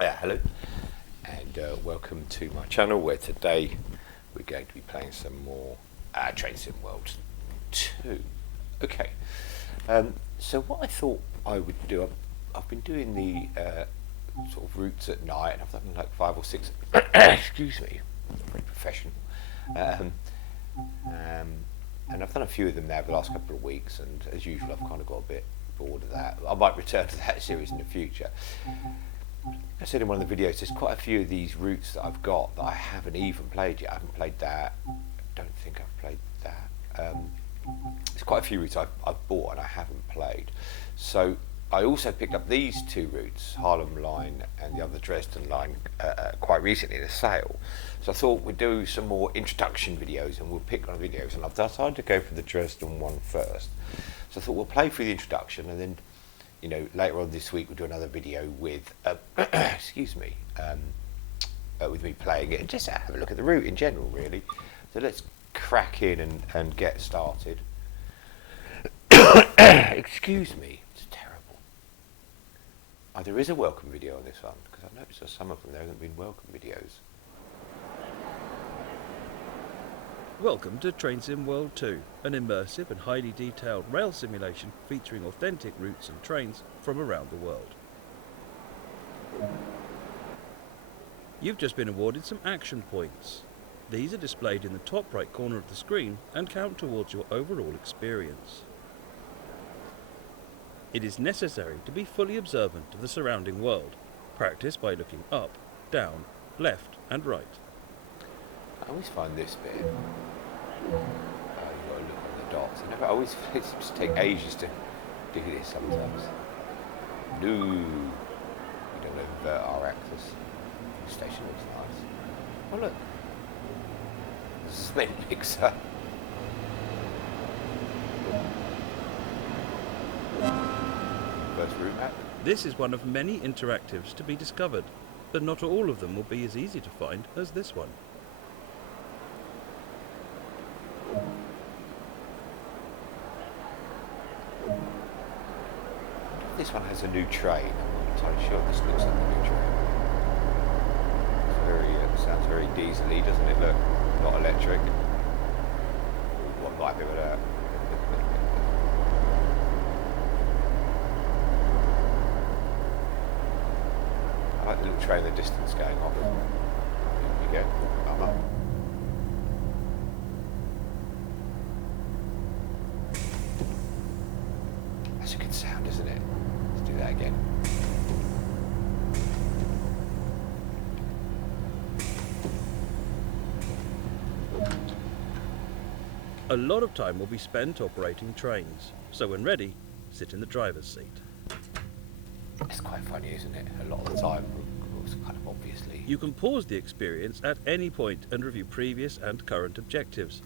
Hello and welcome to my channel, where today we're going to be playing some more Train Sim World 2. Okay, so what I thought I would do, I've been doing the sort of routes at night, and I've done like 5 or 6 excuse me, very professional, and I've done a few of them now the last couple of weeks, and as usual I've kind of got a bit bored of that. I might return to that series in the future. I said in one of the videos, there's quite a few of these routes that I've got that I haven't even played yet. I haven't played that. I don't think I've played that. There's quite a few routes I've bought and I haven't played. So I also picked up these 2 routes, Haarlem line and the other Dresden line, quite recently in a sale. So I thought we'd do some more introduction videos and we'll pick on videos. And I've decided to go for the Dresden one first. So I thought we'll play through the introduction, and then, you know, later on this week we'll do another video with, excuse me, with me playing it, and just have a look at the route in general, really. So let's crack in and get started. Excuse me, it's terrible. Oh, there is a welcome video on this one, because I've noticed that some of them there haven't been welcome videos. Welcome to Train Sim World 2, an immersive and highly detailed rail simulation featuring authentic routes and trains from around the world. You've just been awarded some action points. These are displayed in the top right corner of the screen and count towards your overall experience. It is necessary to be fully observant of the surrounding world. Practice by looking up, down, left and right. I always find this bit, you've got to look on the dots. I always it seems to take ages to do this sometimes. No, we don't invert our axis. The station looks nice. Oh look, there's a cement mixer. First route map. This is one of many interactives to be discovered, but not all of them will be as easy to find as this one. This one has a new train. I'm not entirely sure this looks like a new train. It's very, sounds very diesel-y, doesn't it? Look, not electric. What might be with that? I like the little train in the distance going off. Here we go. I'm up. That's a good sound, isn't it? Let's do that again. A lot of time will be spent operating trains, so when ready, sit in the driver's seat. It's quite funny, isn't it? A lot of the time, of course, kind of obviously. You can pause the experience at any point and review previous and current objectives.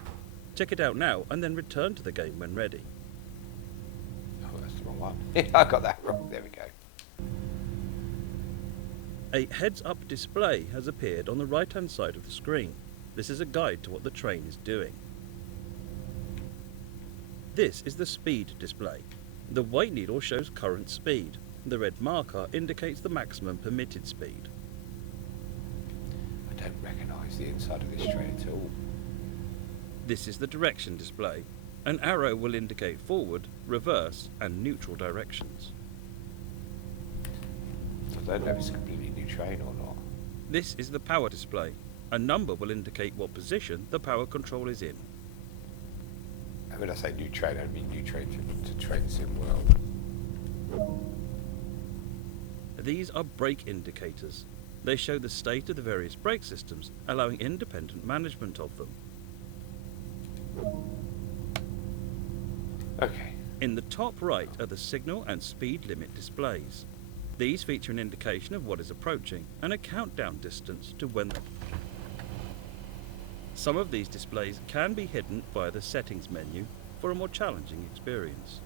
Check it out now and then return to the game when ready. Oh, that's the wrong one. I got that wrong. There we go. A heads-up display has appeared on the right-hand side of the screen. This is a guide to what the train is doing. This is the speed display. The white needle shows current speed. The red marker indicates the maximum permitted speed. I don't recognise the inside of this train at all. This is the direction display. An arrow will indicate forward, reverse and neutral directions. I don't know if it's a completely new train or not. This is the power display. A number will indicate what position the power control is in. And when I say new train, I mean new train to Train Sim World. These are brake indicators. They show the state of the various brake systems, allowing independent management of them. Okay. In the top right are the signal and speed limit displays. These feature an indication of what is approaching and a countdown distance to when. Some of these displays can be hidden via the settings menu for a more challenging experience.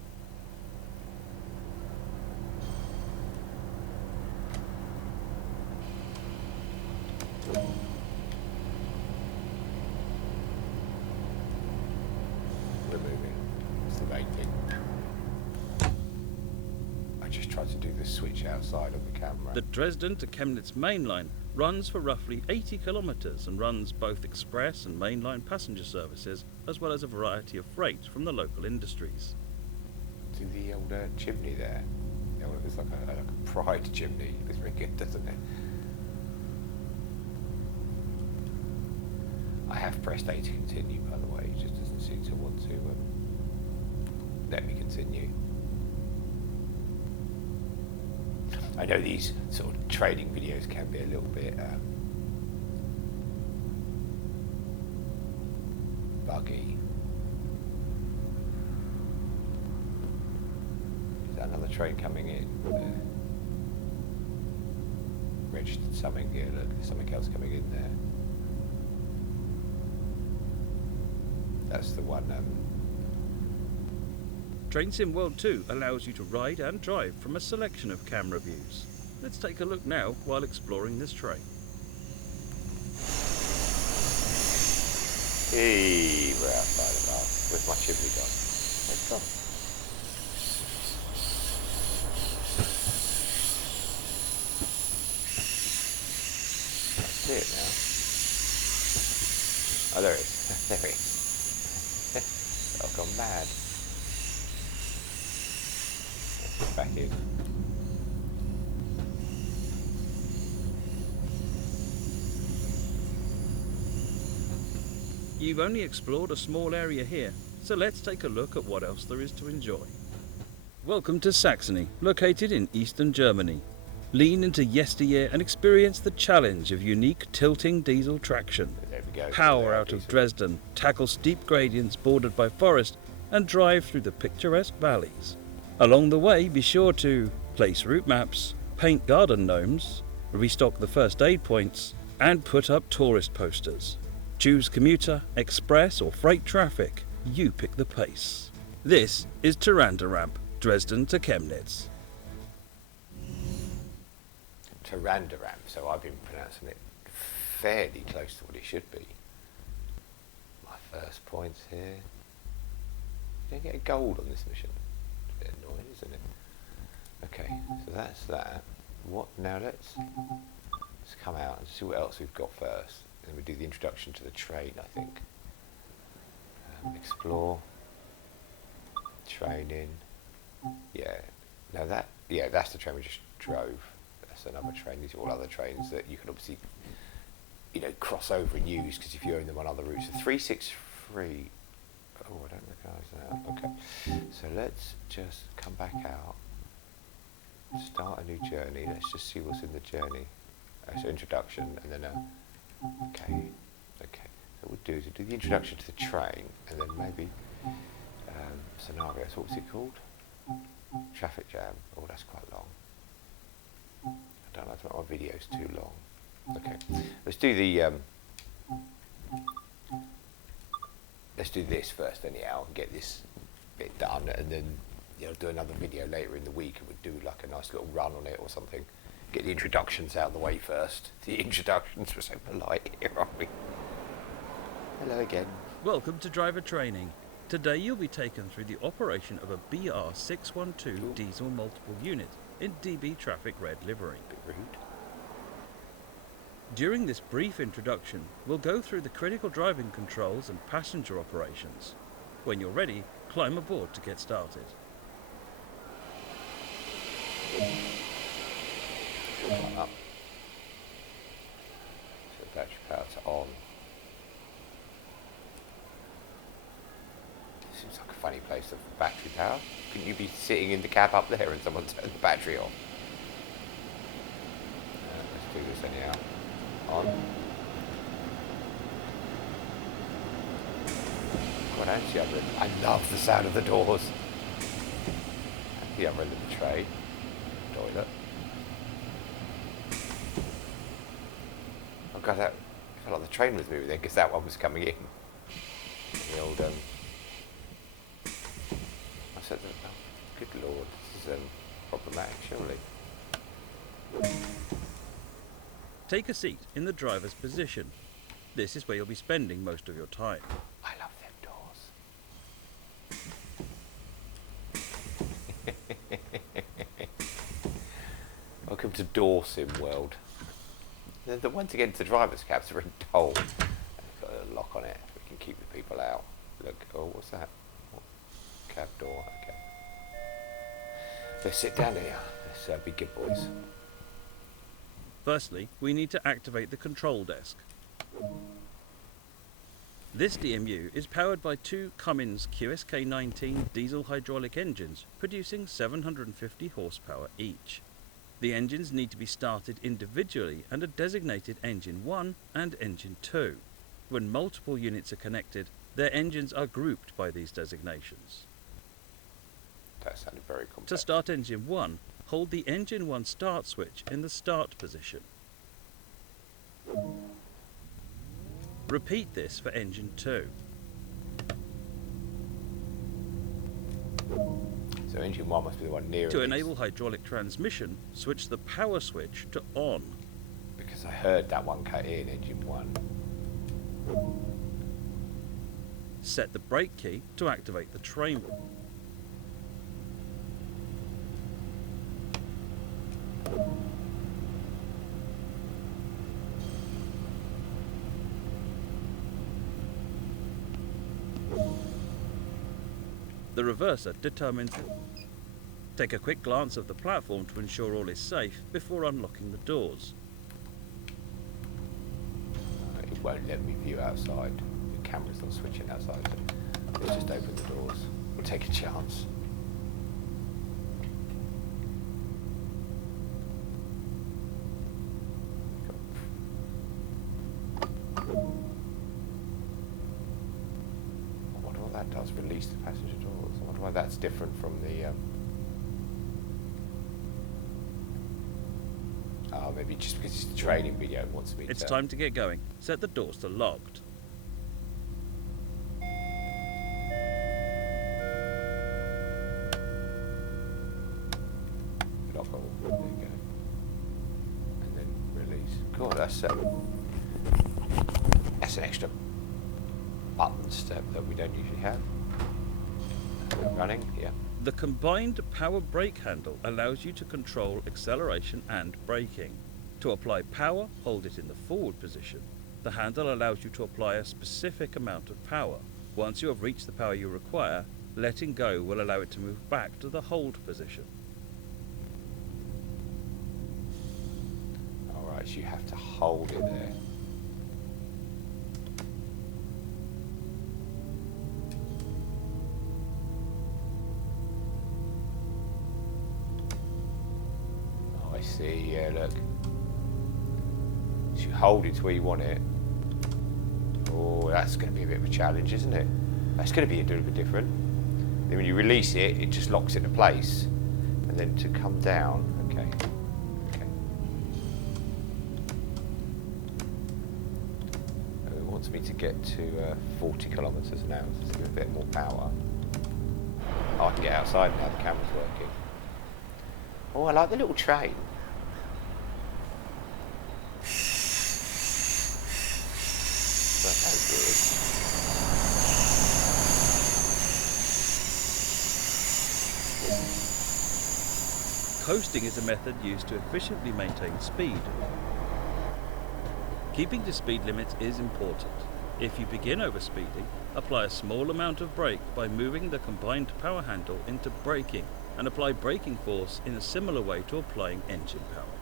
We're moving. It's the main thing. I just tried to do the switch outside of the camera. The Dresden to Chemnitz main line runs for roughly 80 kilometres and runs both express and mainline passenger services, as well as a variety of freight from the local industries. To the old chimney there. It's like a pride chimney. It's very good, doesn't it? I have pressed A to continue, by the way. It just doesn't seem to want to let me continue. I know these sort of training videos can be a little bit buggy. Is that another train coming in? Registered something. Yeah, look, there's something else coming in there. That's the one. Train Sim World 2 allows you to ride and drive from a selection of camera views. Let's take a look now while exploring this train. Hey, we're outside of ours. Where's my chimney gone? Let's go. I see it now. Oh, there it is. There it is. I've gone mad. Let's get back in. You've only explored a small area here, so let's take a look at what else there is to enjoy. Welcome to Saxony, located in eastern Germany. Lean into yesteryear and experience the challenge of unique tilting diesel traction. There we go. Power out of Dresden, tackle steep gradients bordered by forest, and drive through the picturesque valleys. Along the way, be sure to place route maps, paint garden gnomes, restock the first aid points, and put up tourist posters. Choose commuter, express, or freight traffic. You pick the pace. This is Tharandter Rampe, Dresden to Chemnitz. Tharandter Rampe, so I've been pronouncing it fairly close to what it should be. My first points here. You don't get a gold on this mission. It's a bit annoying, isn't it? Okay, so that's that. What now? Let's come out and see what else we've got first. Then we do the introduction to the train, I think. Explore. Training. Yeah. Now that, yeah, that's the train we just drove. That's another train. These are all other trains that you can obviously, you know, cross over and use, because if you're in them on other routes. So 363. Oh, I don't recognise that. Okay. So let's just come back out. Start a new journey. Let's just see what's in the journey. So introduction, and then okay. So what we'll do is we'll do the introduction to the train, and then maybe scenarios. What's it called? Traffic jam. Oh, that's quite long. I don't like to make my videos too long. Okay, let's do the let's do this first anyhow and get this bit done, and then do another video later in the week, and we'll do like a nice little run on it or something. Get the introductions out of the way first. The introductions were so polite here, aren't we? Hello again. Welcome to driver training. Today you'll be taken through the operation of a BR612 diesel multiple unit in DB Traffic Red livery. Bit rude. During this brief introduction, we'll go through the critical driving controls and passenger operations. When you're ready, climb aboard to get started. Up. So battery power's on. Seems like a funny place for battery power. Couldn't you be sitting in the cab up there and someone turned the battery off? Let's do this anyhow. On. God, that's the other end. I love the sound of the doors. That's the other end of the tray. Toilet. Oh God, that felt like the train was moving then, because that one was coming in. The old I said, oh, good lord, this is problematic, surely. Take a seat in the driver's position. This is where you'll be spending most of your time. I love them doors. Welcome to door sim world. The one to get into the driver's cabs are in toll. It's got a lock on it. We can keep the people out. Look, oh, what's that? What? Cab door, okay. Let's sit down here. Let's be good boys. Firstly, we need to activate the control desk. This DMU is powered by two Cummins QSK-19 diesel hydraulic engines producing 750 horsepower each. The engines need to be started individually and are designated Engine 1 and Engine 2. When multiple units are connected, their engines are grouped by these designations. That sounded very complex. To start Engine 1, hold the Engine 1 start switch in the start position. Repeat this for Engine 2. So Engine 1 must be the one near. To enable hydraulic transmission, switch the power switch to on. Because I heard that one cut in Engine 1. Set the brake key to activate the train. The reverser determines it. Take a quick glance of the platform to ensure all is safe before unlocking the doors. It won't let me view outside. The camera's not switching outside. So let's just open the doors. We'll take a chance. I wonder what that does. Release the passenger doors. I wonder why that's different from the. Oh, maybe just because it's the training video and wants me to. It's time to get going. Set the doors to locked. Lock all. There you go. And then release. God, that's an extra button step that we don't usually have. We're running, yeah. The combined power brake handle allows you to control acceleration and braking. To apply power, hold it in the forward position. The handle allows you to apply a specific amount of power. Once you have reached the power you require, letting go will allow it to move back to the hold position. Alright, so you have to hold it there. I see, yeah, look. So you hold it to where you want it. Oh, that's going to be a bit of a challenge, isn't it? That's going to be a little bit different. Then when you release it, it just locks into place. And then to come down, okay. Okay. It wants me to get to 40 kilometres an hour, so give it a bit more power. Oh, I can get outside now, the camera's working. Oh, I like the little train. That's so Coasting is a method used to efficiently maintain speed. Keeping to speed limits is important. If you begin overspeeding, apply a small amount of brake by moving the combined power handle into braking, and apply braking force in a similar way to applying engine power.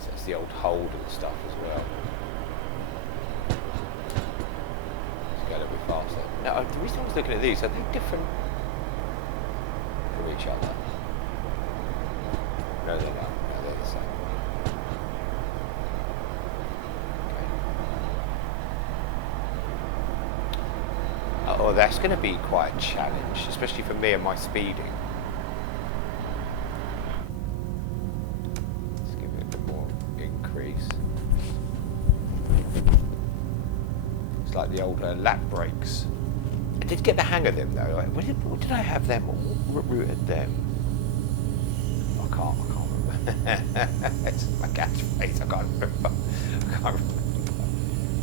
So it's the old hold and stuff as well. Let's go a little bit faster. Now, the reason I was looking at these, are they different from each other? No, they're not. No, they're the same. Okay. Oh, that's going to be quite a challenge, especially for me and my speeding. Let's give it a bit more increase. It's like the old lap brakes. I did get the hang of them though. Like, what did I have them? What route had them? I can't remember. It's my catchphrase. I can't remember.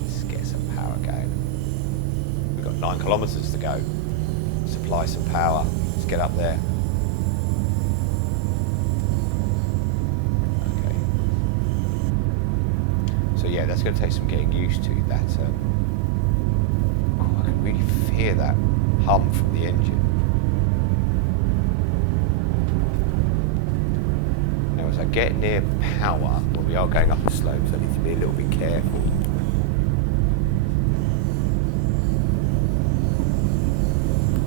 Let's get some power going. We've got 9 kilometres to go. Supply some power. Let's get up there. So yeah, that's going to take some getting used to. That I can really hear that hum from the engine. Now as I get near power, well, we are going up the slopes, I need to be a little bit careful.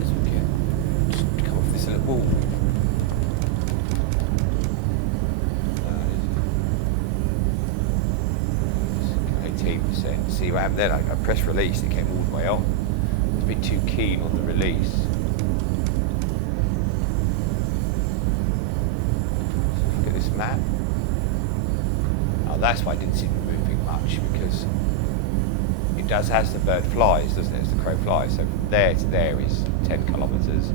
As we get, just come off this little wall. 18%. See what happened then? I pressed release, it came all the way on. I was a bit too keen on the release. Look at this map. Oh, that's why I didn't see it moving much, because it does as the bird flies, doesn't it? As the crow flies. So from there to there is 10 kilometres.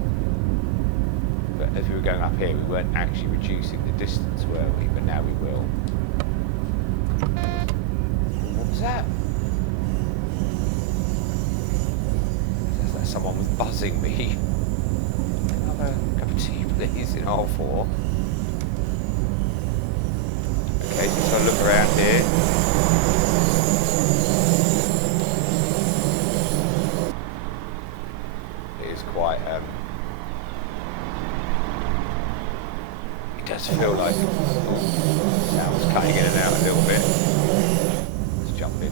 But as we were going up here, we weren't actually reducing the distance, were we? But now we will. What was that? Sounds like someone was buzzing me. Another cup of tea, please, in aisle 4. Okay, so just got to look around here. It is quite, it does feel like, sound's cutting in and out a little bit. Let's jump in.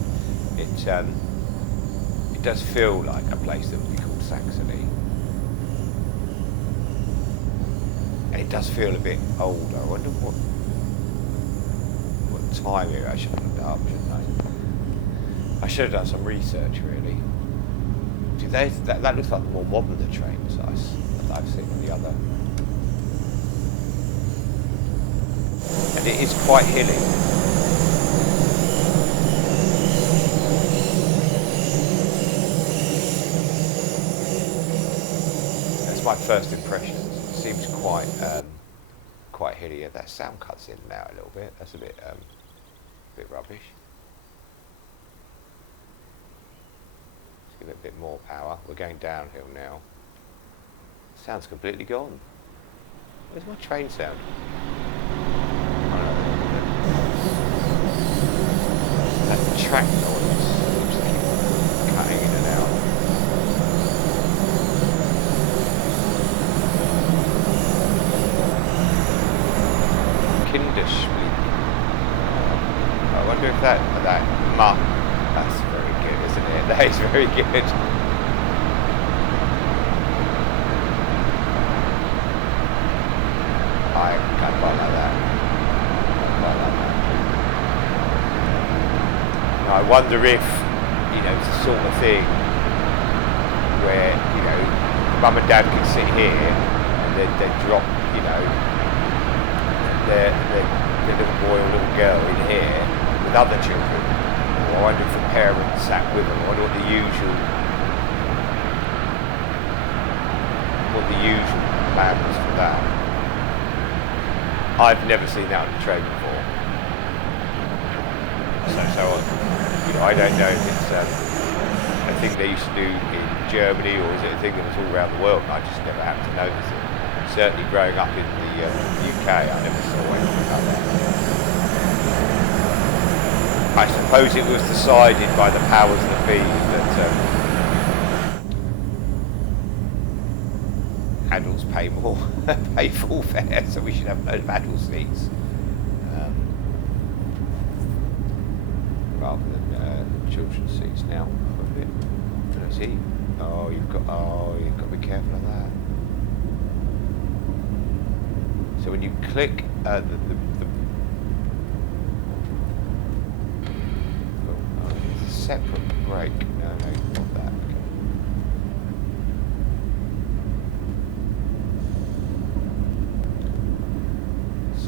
It does feel like a place that would be called Saxony. And it does feel a bit older. I wonder what time here. I should have looked it up, shouldn't I? I should have done some research, really. See, that looks like the more modern the trains that I've seen on the other. And it is quite hilly. That's my first impression. It seems quite hilly. Yeah, that sound cuts in and out a little bit. That's a bit rubbish. Let's give it a bit more power. We're going downhill now. Sound's completely gone. Where's my train sound? That track noise keeps cutting in and out. Kinderspiel. I wonder if that that's very good, isn't it? That is very good. I kind of quite like that. I wonder if, it's the sort of thing where, mum and dad could sit here and they'd drop, their little boy or little girl in here with other children. Or I wonder if the parents sat with them. I wonder what the usual plan was for that. I've never seen that on a train before. So I don't know if it's a thing they used to do in Germany, or is it a thing that was all around the world and I just never happened to notice it. Certainly growing up in the UK, I never saw anything like that. I suppose it was decided by the powers that be that adults pay more, pay full fare, so we should have a load of adult seats. Rather than children's seats now. A bit. Let's see. You've got to be careful of that. So when you click it's a separate brake. No, not that. Okay.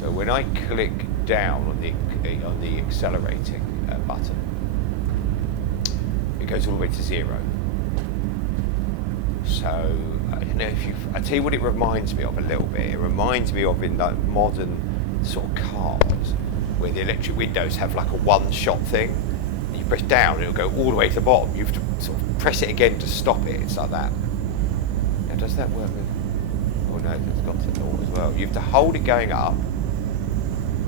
So when I click down on the accelerating button, it goes all the way to 0. So I don't know if I tell you what it reminds me of a little bit. It reminds me of in like modern sort of cars where the electric windows have like a one-shot thing. You press down, and it'll go all the way to the bottom. You have to sort of press it again to stop it. It's like that. Now, does that work with? Oh no, it's got to naught as well. You have to hold it going up.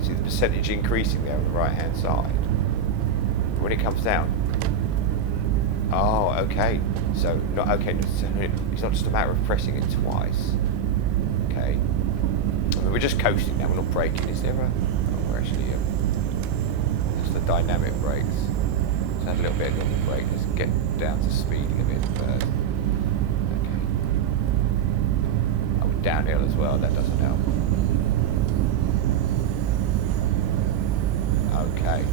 See the percentage increasing there on the right-hand side. when it comes down. Oh, okay. So not okay. It's not just a matter of pressing it twice. Okay. I mean, we're just coasting now. We're not braking. Is there a? Oh, we're actually. It's the dynamic brakes. Let's have a little bit of normal brake. Let's get down to speed limit first. Okay. Oh, we're downhill as well. That doesn't help. Okay.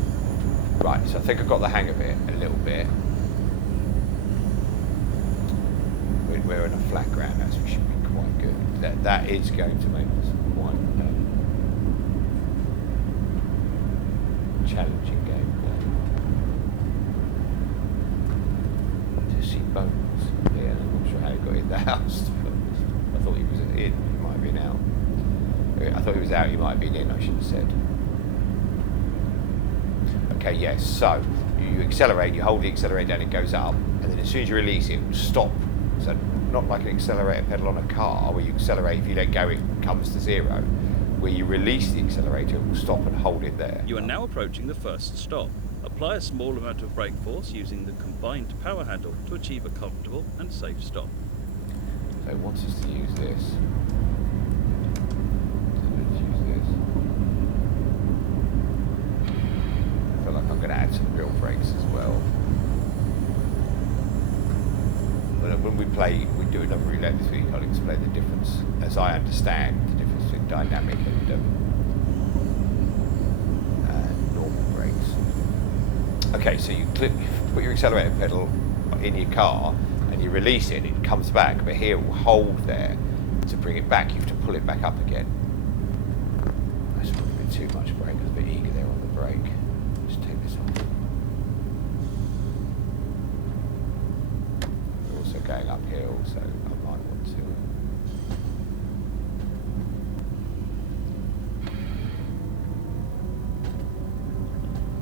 Right. So I think I've got the hang of it a little bit. We're in a flat ground now, so we should be quite good. That is going to make us quite challenging game. To see bones. Yeah, I'm not sure how he got in the house. I thought he was in. He might have been out. I thought he was out. He might have been in. I should have said. Okay. Yes. So you accelerate. You hold the accelerator down. It goes up, and then as soon as you release it, it will stop. So not like an accelerator pedal on a car where you accelerate, if you let go it comes to zero. Where you release the accelerator, it will stop and hold it there. You are now approaching the first stop. Apply a small amount of brake force using the combined power handle to achieve a comfortable and safe stop. So it wants us to use this. So let's use this. I feel like I'm going to add some real brakes as well. When we do another roulette this week, I'll explain the difference, as I understand, the difference between dynamic and normal brakes. Okay, so you put your accelerator pedal in your car and you release it, it comes back, but here it will hold there. To bring it back, you have to pull it back up again. That's probably a bit too much brake. I was a bit eager there on the brake. Just take this off. Going uphill, so I might want to.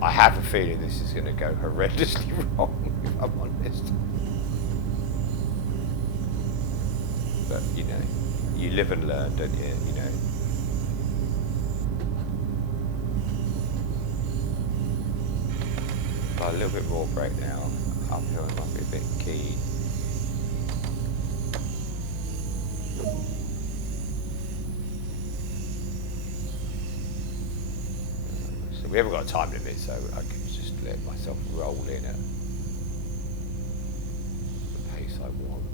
I have a feeling this is going to go horrendously wrong, if I'm honest. But you know, you live and learn, don't you? You know. But a little bit more brake now. Uphill might be a bit key. We haven't got a time limit, so I can just let myself roll in at the pace I want.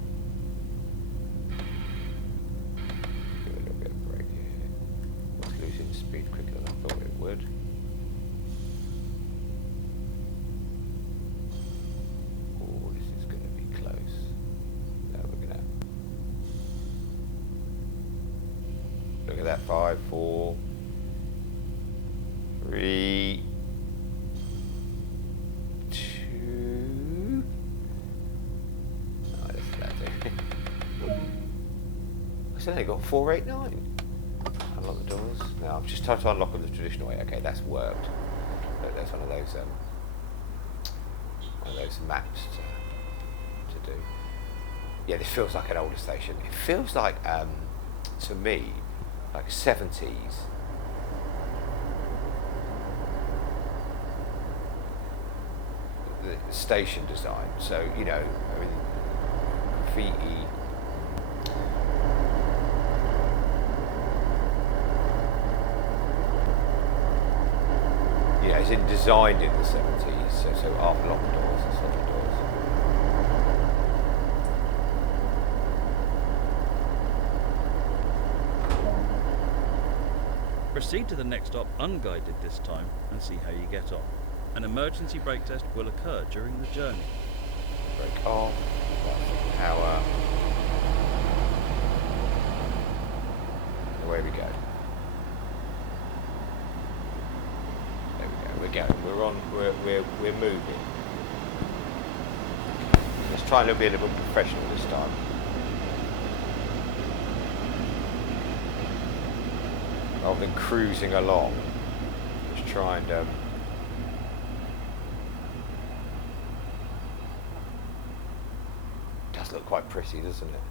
Give it a little bit of brake here. It's losing speed quicker than I thought it would. Oh, this is going to be close. Now we're going to look at that. 5, 4. 3, 2. Oh, that's that. I said I got 489. Unlock the doors. No, I've just tried to unlock them the traditional way. Okay, that's worked. But that's one of those maps to do. Yeah, this feels like an older station. It feels like to me like 70s. The station design, so you know, I mean, graffiti. Yeah, it's in designed in the 70s, so after locked doors and solid doors. Proceed to the next stop unguided this time and see how you get on. An emergency brake test will occur during the journey. Brake off, power. Away we go. There we go. We're going. We're on. We're moving. Let's try and be a little bit professional this time. Rather than cruising along, just try and. Look quite pretty, doesn't it?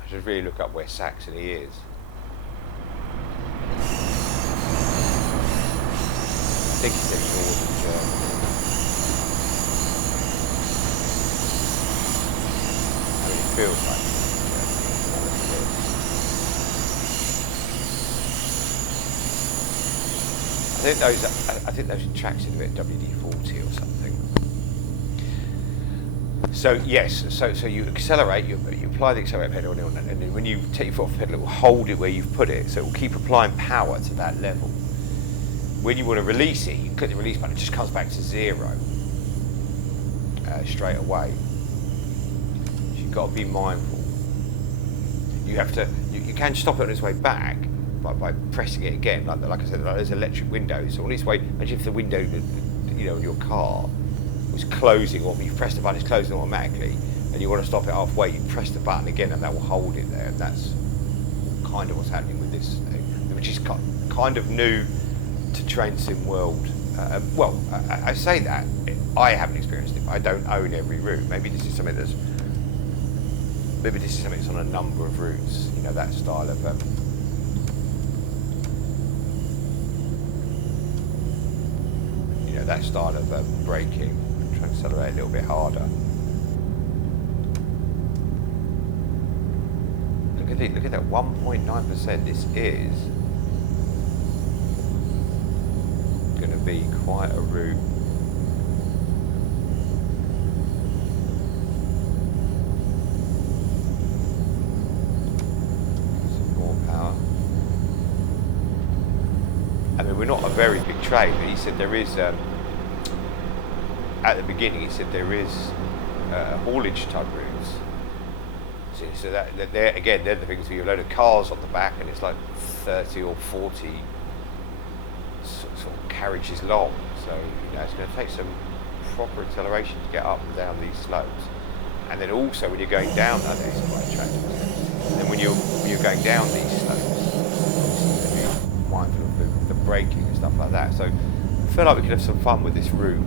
I should really look up where Saxony is. think he said northern Germany. I mean, it feels like I think those tracks in a bit WD-40 or something. So yes, so you accelerate, you apply the accelerator pedal, and then when you take your foot off the pedal, it will hold it where you've put it, so it will keep applying power to that level. When you want to release it, you click the release button, it just comes back to 0 straight away. So you've got to be mindful. You have to, you can stop it on its way back by pressing it again. Like I said, there's electric windows. So on its way, imagine if the window, in your car was closing, or you've pressed the button, it's closing automatically, and you want to stop it halfway, you press the button again, and that will hold it there. And that's kind of what's happening with this thing, which is kind of new to Train Sim world. I say that I haven't experienced it. But I don't own every route. Maybe this is something that's on a number of routes. That style of. That style of braking. Try and accelerate a little bit harder. Look at that 1.9%. This is going to be quite a route. Some more power. I mean, we're not a very big train, but he said there is. At the beginning, he said there is haulage type routes. So that they're the things where you have a load of cars on the back, and it's like 30 or 40 sort of carriages long. So it's going to take some proper acceleration to get up and down these slopes. And then also when you're going down that, it's quite attractive. And then when you're going down these slopes, you have to be mindful of the braking and stuff like that. So I feel like we could have some fun with this route,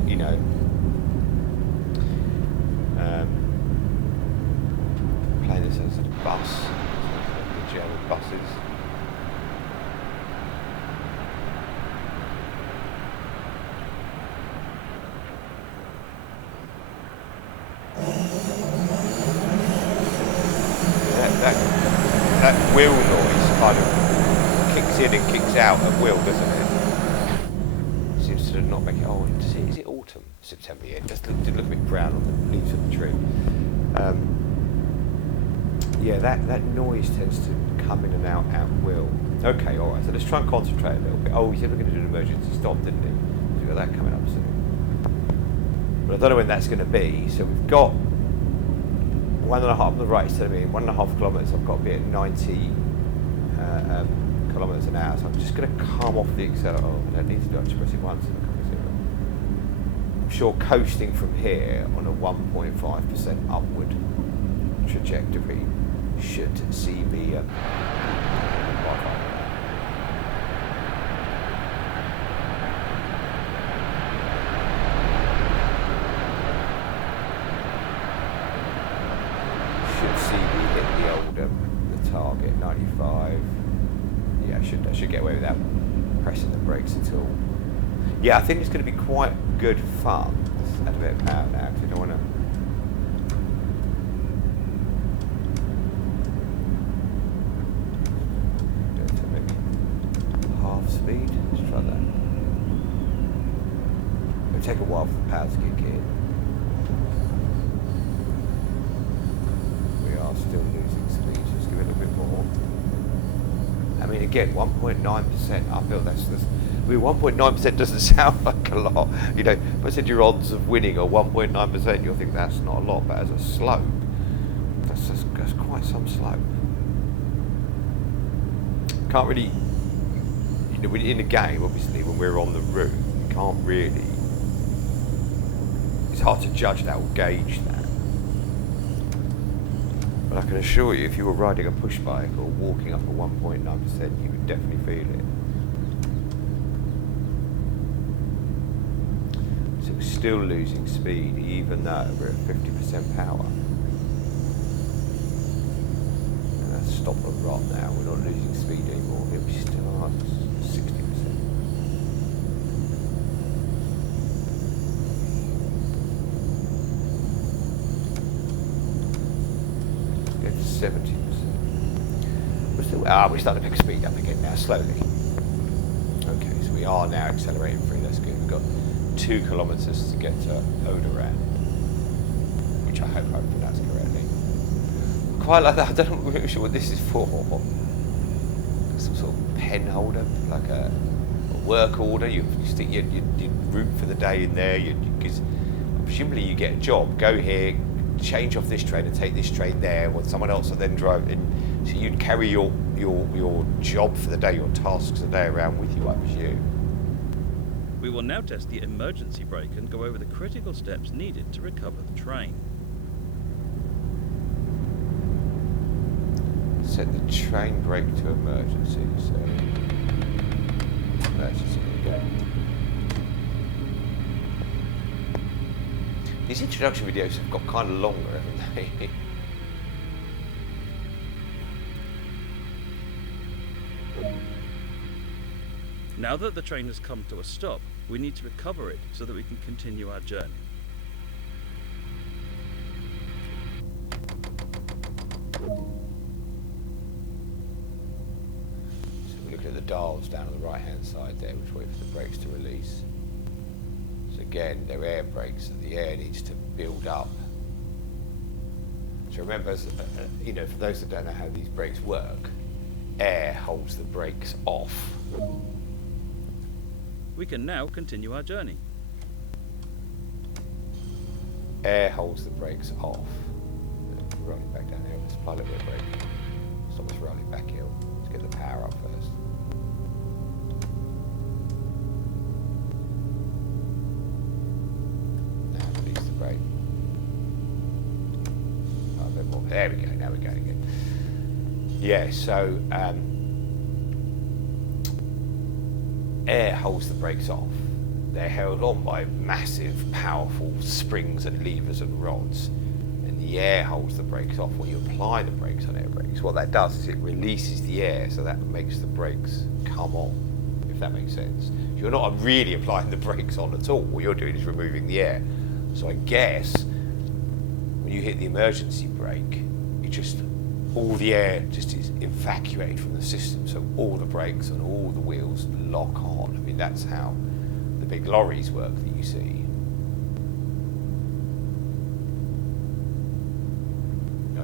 playing this as a bus, the German buses. That wheel noise kind of kicks in and kicks out at will, doesn't it? Seems to not make it. Oh, is it autumn? September, yeah. It does look a bit brown on the leaves of the tree. Yeah, that noise tends to come in and out at will. Okay, all right. So let's try and concentrate a little bit. Oh, he said we're going to do an emergency stop, didn't he? So we've got that coming up soon. But I don't know when that's going to be. So we've got 1.5 on the right. It's telling me 1.5 kilometres. I've got to be at 90 kilometres an hour. So I'm just going to come off the accelerator. Oh, I don't need to do it. Just press it once and come to 0. I'm sure coasting from here on a 1.5% upward trajectory should see me hit the target 95. Yeah, I should get away without pressing the brakes at all. Yeah, I think it's going to be quite good fun. Let's add a bit of power now, because I don't want to. Speed. Let's try that. It'll take a while for the power to kick in. We are still losing speed. Just give it a little bit more. I mean, again, 1.9% uphill. That's 1.9% doesn't sound like a lot. If I said your odds of winning are 1.9%, you'll think that's not a lot. But as a slope, that's quite some slope. Can't really. In the game, obviously, when we're on the route, you can't really. It's hard to judge that or gauge that. But I can assure you, if you were riding a push bike or walking up at 1.9%, you would definitely feel it. So we're still losing speed, even though we're at 50% power. And that's stop and rot now. We're not losing speed anymore. We still are. 60%. 70%. We're starting to pick speed up again now, slowly. Okay, so we are now accelerating through. That's good. We've got 2 kilometres to get to Oderan, which I hope I pronounced correctly. Quite like that. I don't know really sure what this is for. Some sort of pen holder, like a work order. You stick your route for the day in there. Because presumably you get a job. Go here, change off this train and take this train there. Well, someone else will then drive in. So you'd carry your job for the day, your tasks for the day around with you, I presume. We will now test the emergency brake and go over the critical steps needed to recover the train. Set the train brake to emergency. So emergency, there you go. These introduction videos have got kind of longer, haven't they? Now that the train has come to a stop, we need to recover it so that we can continue our journey. So we look at the dials down on the right hand side there, which wait for the brakes to release. So again, they're air brakes, and the air needs to build up. So remember, you know, for those that don't know how these brakes work, air holds the brakes off. We can now continue our journey. Air holds the brakes off. Rolling back down here. Let's apply a little bit of brake. Stop us rolling back hill. Let's get the power up first. Now release the brake. Oh, a bit more. There we go. Now we're going again. Yeah, so air holds the brakes off. They're held on by massive, powerful springs and levers and rods. And the air holds the brakes off when you apply the brakes on air brakes. What that does is it releases the air, so that makes the brakes come on, if that makes sense. You're not really applying the brakes on at all. What you're doing is removing the air. So I guess when you hit the emergency brake, it just, all the air just is evacuated from the system, so all the brakes and all the wheels lock on. I mean, that's how the big lorries work that you see.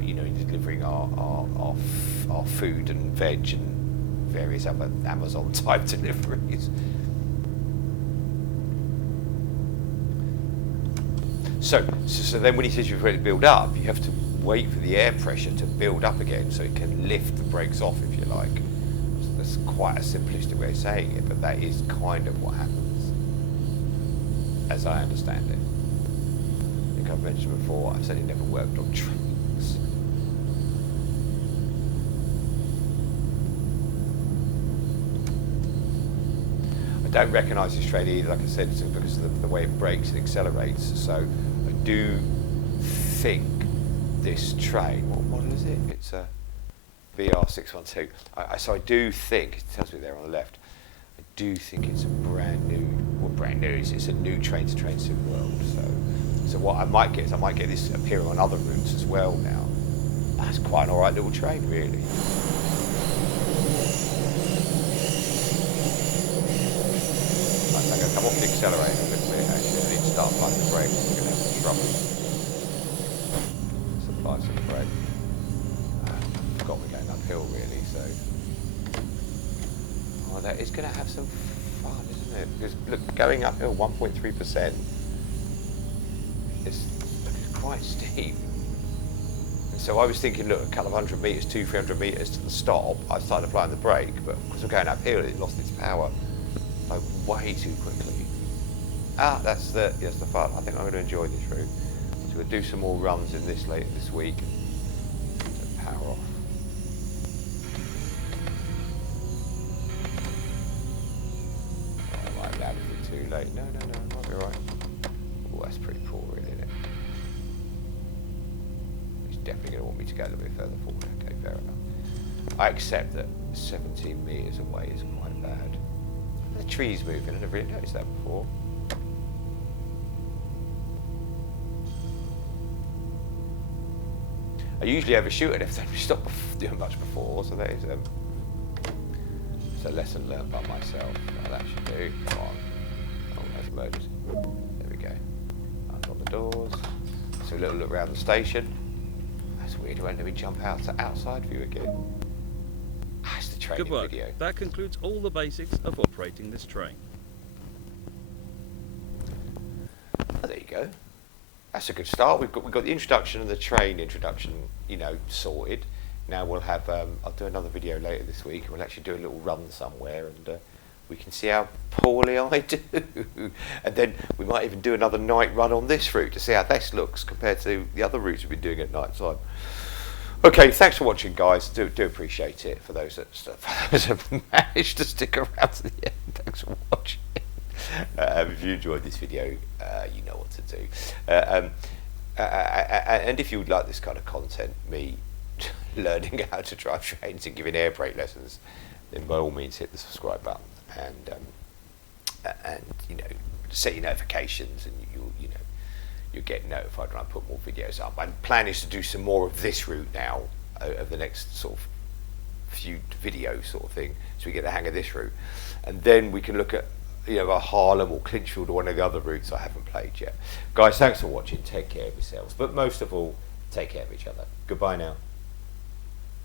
You know, delivering our food and veg and various other Amazon type deliveries. So then when he says you're ready to build up, you have to wait for the air pressure to build up again so it can lift the brakes off, if you like. So that's quite a simplistic way of saying it, but that is kind of what happens, as I understand it. I think I've mentioned before, I've said it never worked on trains. I don't recognise this train either, like I said, because of the way it brakes and accelerates. So I do think this train, what model is it? It's a VR612. So I do think, it tells me there on the left, I do think it's a brand new, well, brand new, it's a new train-to-train sim world. So what I might get is I might get this appearing on other routes as well now. That's quite an alright little train, really. I'm going to come off the accelerator a little bit, actually. I need to start applying the brakes. We're going to have some trouble. Apply some brake. I forgot we're going uphill, really, so... Oh, that is going to have some fun, isn't it? Because, look, going uphill 1.3%, it's quite steep. And so I was thinking, look, a couple of 100 metres, 200-300 metres to the stop, I started applying the brake, but because we're going uphill, it lost its power like way too quickly. That's the fun. I think I'm going to enjoy this route. So we'll do some more runs in this later this week. So power off. Oh, I might have landed it too late. No, might be alright. Oh, that's pretty poor, really, isn't it? He's definitely going to want me to go a little bit further forward. Okay, fair enough. I accept that 17 metres away is quite bad. The trees moving, I never really noticed that before. I usually overshoot it if they stop doing much before, so that is it's a lesson learned by myself. What that should do. Come on. Oh, that's murdered. There we go. Unlock the doors. So a little look around the station. That's weird. It won't let me jump out to outside view again. That's the training Good work. video. That concludes all the basics of operating this train. Oh, there you go. That's a good start. We've got the introduction and the train introduction, you know, sorted. Now we'll have I'll do another video later this week, and we'll actually do a little run somewhere, and we can see how poorly I do. And then we might even do another night run on this route to see how this looks compared to the other routes we've been doing at night time. Okay, thanks for watching, guys. Do appreciate it. For those that have managed to stick around to the end, thanks for watching. If you enjoyed this video, you know what to do. And if you would like this kind of content, me learning how to drive trains and giving air brake lessons, then by all means hit the subscribe button and you know, set your notifications, and you'll get notified when I put more videos up. My plan is to do some more of this route now over the next sort of few videos sort of thing, so we get the hang of this route, and then we can look at, you know, a Harlem or Clinchfield or one of the other routes I haven't played yet. Guys, thanks for watching. Take care of yourselves, but most of all, take care of each other. Goodbye now.